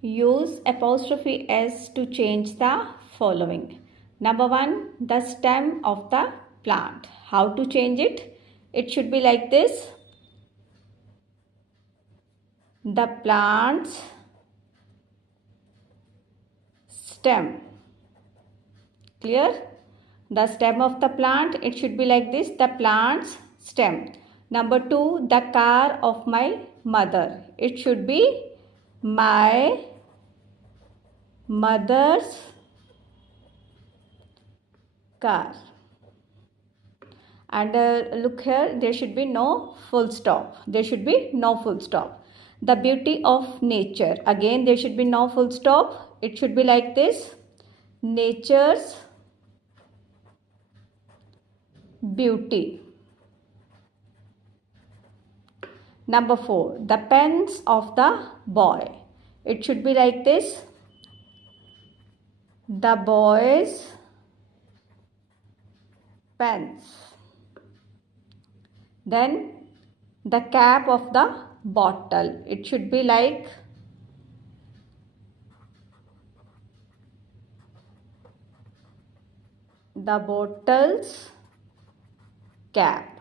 Use apostrophe s to change the following. Number 1, the stem of the plant. How to change it? It should be like this. The plant's stem. Clear? The stem of the plant, it should be like this. The plant's stem. Number 2, the car of my mother. It should be my mother's car. And look here, there should be no full stop. There should be no full stop. The beauty of nature. Again, there should be no full stop. It should be like this. Nature's beauty. Number 4, the pens of the boy. It should be like this. The boy's pens. Then the cap of the bottle. It should be like the bottle's cap.